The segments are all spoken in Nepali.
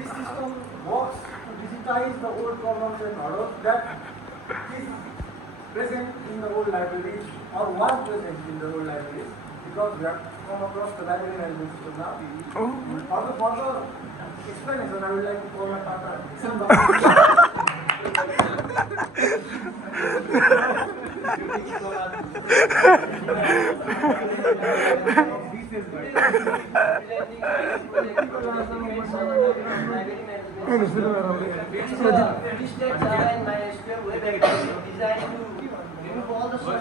this system works to digitize the old problems and orders that is present in the old libraries or was present in the old libraries, because we have come across the library management system now. For the further explanation, I would like to call my partner.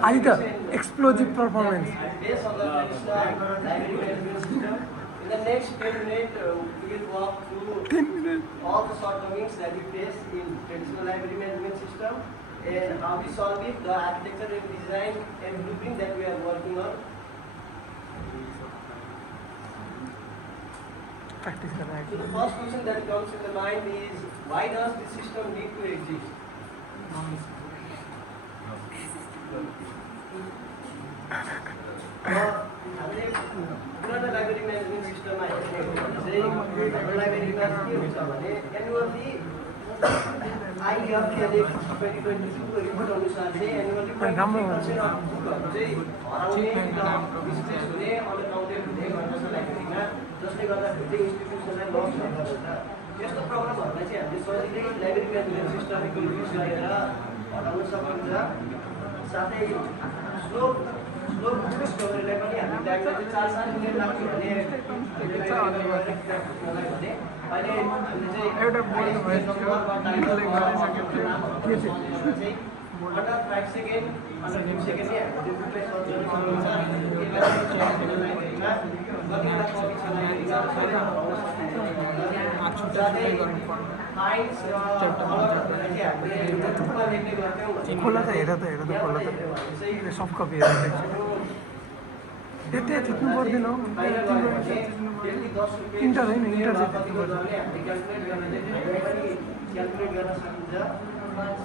Aditya, explosive performance. In the next 10 minutes, we will walk through all the shortcomings that we face in traditional library management system and how we solve it, the architecture and design and blueprint that we are working on. Practice So the first question that comes to the mind is, why does this system need to exist? हामीले पुरानो लाइब्रेरी म्यानेजमेन्ट सिस्टममा हेर्ने हो भने चाहिँ हाम्रो लाइब्रेरीमा के हुन्छ भने एनुअली आइएफएलए 2022 को रिपोर्ट अनुसार चाहिँ एनुअली 20% अफ बुकहरू चाहिँ हराउने मिसप्लेस हुने अनकाउन्टेड हुने गर्दछ लाइब्रेरीमा, जसले गर्दाखेरि चाहिँ इन्स्टिट्युसनलाई लस हुन्छ। यस्तो प्रब्लमहरूलाई चाहिँ हामीले सजिलै लाइब्रेरी म्यानेजमेन्ट सिस्टमको युज गरेर हटाउन सकिन्छ। साथै स्लो डिस्कभरीलाई पनि हामी टाइममा चाहिँ 4 मिनेट लाग्थ्यो भने अहिले हामीले चाहिँ एउटा अन्डर 5 सेकेन्ड अन्डर 2 सेकेन्ड नै हामीले बुकलाई सर्च गर्न सक्नुहुन्छ। कतिवटा कपी छ लाइब्रेरीमा खोला त हेर त खोला त सफ्ट कपी हेर त्यति थिच्नु पर्दैन हौ, इन्टर होइन इन्टर चाहिँ थिच्नु पर्छ।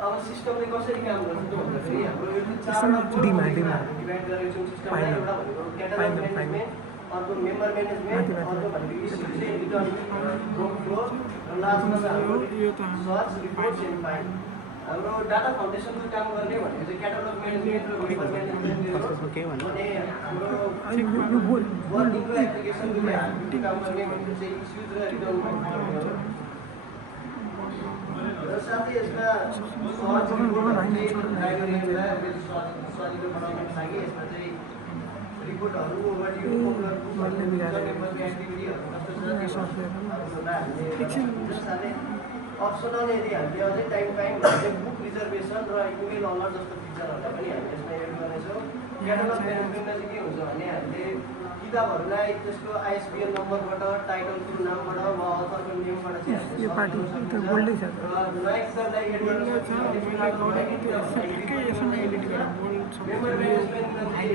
अब सिस्टमले कसरी काम गर्छ त भन्दाखेरि हाम्रो यो डिमा डिभाइड गरेको छौँ सिस्टमलाई। एउटा भनेको क्याटलग म्यानेजमेन्ट, अर्को मेम्बर म्यानेजमेन्ट, अर्को भनेको इस्यु रिटर्न बुक फ्लो, र लास्टमा चाहिँ हाम्रो सर्च रिपोर्ट्स एन्ड फाइल। हाम्रो डाटा फाउन्डेसनको काम गर्ने भनेको चाहिँ क्याटलग म्यानेजमेन्ट र मेम्बर म्यानेजमेन्ट हो भने हाम्रो वर्किङको एप्लिकेसनको काम गर्ने भनेको चाहिँ इस्यु र रिटर्न हो। र साथै यसमा सर्च रिपोर्ट लाइब्रेरीलाई सजिलो बनाउनको लागि यसमा चाहिँ रिपोर्टहरू ओभरभ्यू पपुलर बुकहरू एक्टिभिटीहरू कस्तो छ साथै अप्सनल यदि हामीले अझै टाइम पायौँ भने बुक रिजर्भेसन र इमेल अलर्ट जस्तो फिचरहरूलाई पनि हामीले यसमा एड गर्नेछौँ। क्याटलग म्यानेजमेन्टमा चाहिँ के हुन्छ भने हामीले किताबहरूलाई त्यसको आइएसबिएन नम्बरबाट, टाइटलको नामबाट वा अथरको नेमबाट चाहिँ नयाँ किताबलाई एड गर्न सक्छौँ। मेम्बर म्यानेजमेन्टमा चाहिँ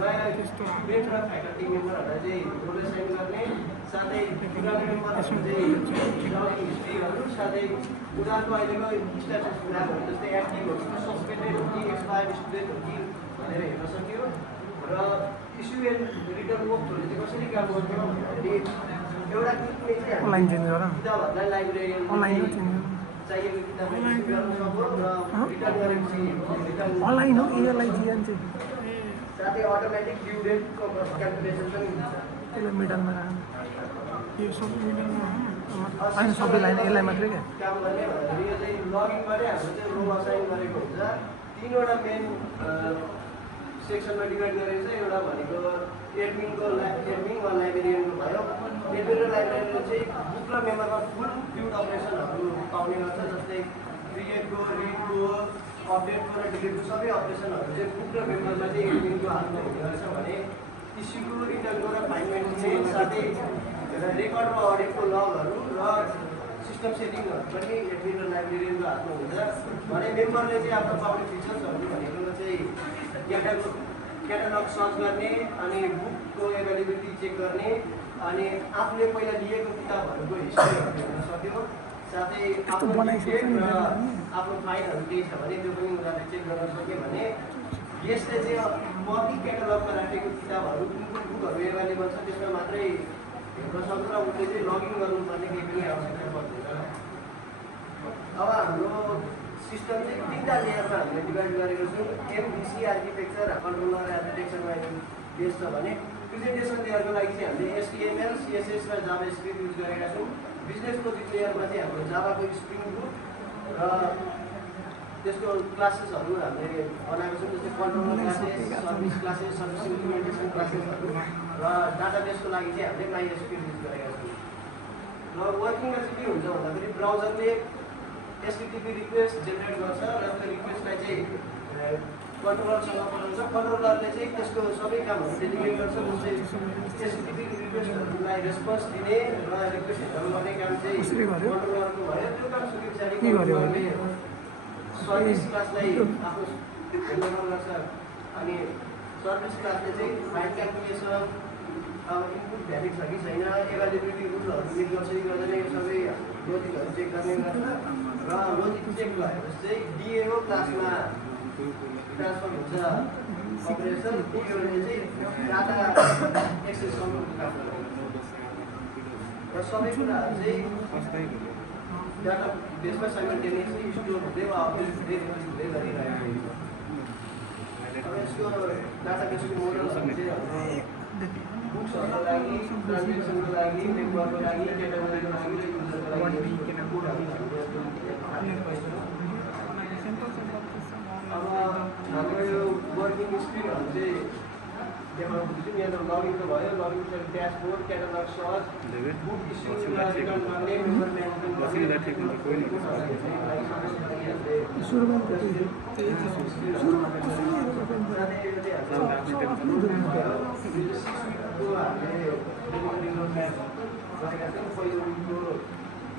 नयाँ स्टुडेन्ट र फ्याकल्टी मेम्बरहरूलाई चाहिँ रोल साइन गर्ने, साथै पुरानो मेम्बरहरू चाहिँ जइनिङ हिस्ट्रीहरू, साथै उनीहरूको अहिलेको स्ट्याटस कुराहरू जस्तै एक्टिभ हो कि सस्पेन्डेड हो कि एक्सपायर्ड स्टुडेन्ट हो कि भनेर हेर्न सक्यो। र इस्यु एन्ड रिटर्न वर्कहरू चाहिँ कसरी काम गर्छ भन्दाखेरि एउटा किटले चाहिँ किताबहरूलाई लाइब्रेरीलाई चाहिएको किताबलाई इस्यु गर्न सक्यो र रिटर्न गरेपछि अनलाइन हो एएलआई जिएन चाहिँ साथै अटोमेटिक ड्यु डेटको क्यालकुलेसन पनि हुन्छ। त्यसलाई मिडलमा राख्नु, यो सबै मिडलमा होइन सबै लाइन यसलाई मात्रै क्या काम गर्ने भन्दाखेरि यो चाहिँ लगइनबाटै हाम्रो चाहिँ रोल असाइन गरेको हुन्छ। 3वटा मेन सेक्सनमा डिभाइड गरेको छ। एउटा भनेको एडमिन वा लाइब्रेरियनको भयो। एडमिन र लाइब्रेरियनले चाहिँ बुक र मेम्बरमा फुल फ्लुइड अपरेसनहरू पाउने गर्छ, जस्तै क्रिएटको, रिडको, अपडेटको र डिलिटको सबै अपरेसनहरू चाहिँ बुक र मेम्बरमा चाहिँ एडमिनको हातमा हुने गर्छ भने इस्युको, रिटर्नको र फाइल मेन्टेनेन्स साथै रेकर्ड वा अडिटको लगहरू र सिस्टम सेटिङहरू पनि एडमिन र लाइब्रेरियनको हातमा हुन्छ। भने मेम्बरले चाहिँ आफ्नो पाउने फिचर्सहरू भनेको चाहिँ क्याटालग सर्च गर्ने, अनि बुकको एभाइलेबिलिटी चेक गर्ने, अनि आफूले पहिला लिएको किताबहरूको हिस्ट्रीहरू हेर्न सक्यो। साथै आफ्नो डेट र आफ्नो फाइलहरू केही छ भने त्यो पनि उनीहरूले चेक गर्न सक्यो भने यसले चाहिँ पब्लिक क्याटालगमा राखेको किताबहरू कुन कुन बुकहरू एभाइलेबल छ त्यसमा मात्रै हेर्न सक्छ र उसले चाहिँ लगइन गर्नुपर्ने केही पनि आवश्यकता पर्दैन। अब हाम्रो सिस्टम चाहिँ 3टा लेयरमा हामीले डिभाइड गरेको छौँ। एमभिसी आर्किटेक्चर कन्ट्रोलर आर्किटेक्चरमा बेस छ भने प्रेजेन्टेसन लेयरको लागि चाहिँ हामीले HTML, CSS र जाभास्क्रिप्ट युज गरेका छौँ। बिजनेस लोजिक लेयरमा चाहिँ हाम्रो जाभाको स्प्रिङ बुट र त्यसको क्लासेसहरू हामीले बनाएको छौँ, जस्तै controller classes, service classes, service implementation क्लासेसहरू र डाटाबेसको लागि चाहिँ हामीले MySQL युज गरेका छौँ। र वर्किङमा चाहिँ के हुन्छ भन्दाखेरि ब्राउजरले HTTP रिक्वेस्ट जेनेरेट गर्छ र त्यो रिक्वेस्टलाई चाहिँ कन्ट्रोलरसँग पठाउँछ। कन्ट्रोलरले चाहिँ त्यसको सबै कामहरू डेलिभर गर्छ, जस्तै HTTP रिक्वेस्टहरूलाई रेस्पोन्स दिने र रिक्वेस्ट ह्यान्डल गर्ने काम चाहिँ कन्ट्रोलरको भयो। त्यो काम सके पछाडि कन्ट्रोलरले सर्भिस क्लासलाई आफ्नो ह्यान्डल गर्छ अनि सर्भिस क्लासले चाहिँ फाइल क्यालकुलेसन, अब इनपुट भ्यालिड छ कि छैन, एभाइलेबिलिटी रुलहरू मिट गर्छ कि गर्दैन, यो सबै लोजिकहरू चेक गर्ने गर्छ। र लोजिक चेक भएपछि चाहिँ DAO क्लासमा ट्रान्सफर हुन्छ अपरेसन। DAO-ले चाहिँ डाटा एक्सेस गर्नुको काम गर्छ र सबै कुराहरू चाहिँ डाटा बेसमा साइमल्टेनियसली स्टोर हुँदै वा अपडेट हुँदै गरिरहेको हुन्छ। अब यसको डाटाबेसको मोडलहरू चाहिँ हाम्रो बुक्सहरूको लागि, ट्रान्जेक्सनको लागि, नेटवर्कको लागि, क्याटेगोरीको लागि र युजरको लागि अब हाम्रो यो वर्किङ स्क्रिनहरू चाहिँ देखाउन खोज्छौँ। यहाँ त लगइन त भयो, लगइन छ ड्यासबोर्ड, क्याटालग सर्च, बुक इस्यु र रिटर्न गर्ने, मेम्बर म्यानेजमेन्ट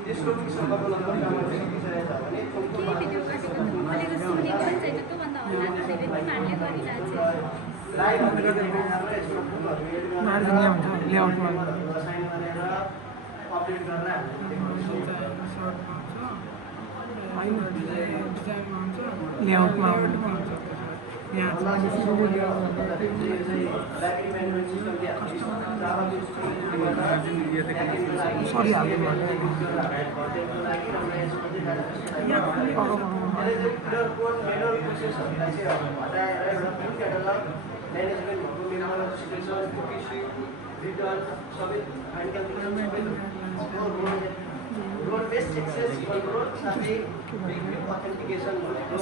त्यसको विषयमा लगभग कामहरू सिकिसकेको छ भने लाइभ साइन गरेर अपडेट गरेर लेआउटमा सरी म्यानेजमेन्ट भएको member registration, book issue, return सबै फाइल क्यालकुलेसन सबै रोल बेस्ड एक्सेस कन्ट्रोल साथै अथेन्टिकेसन भनेको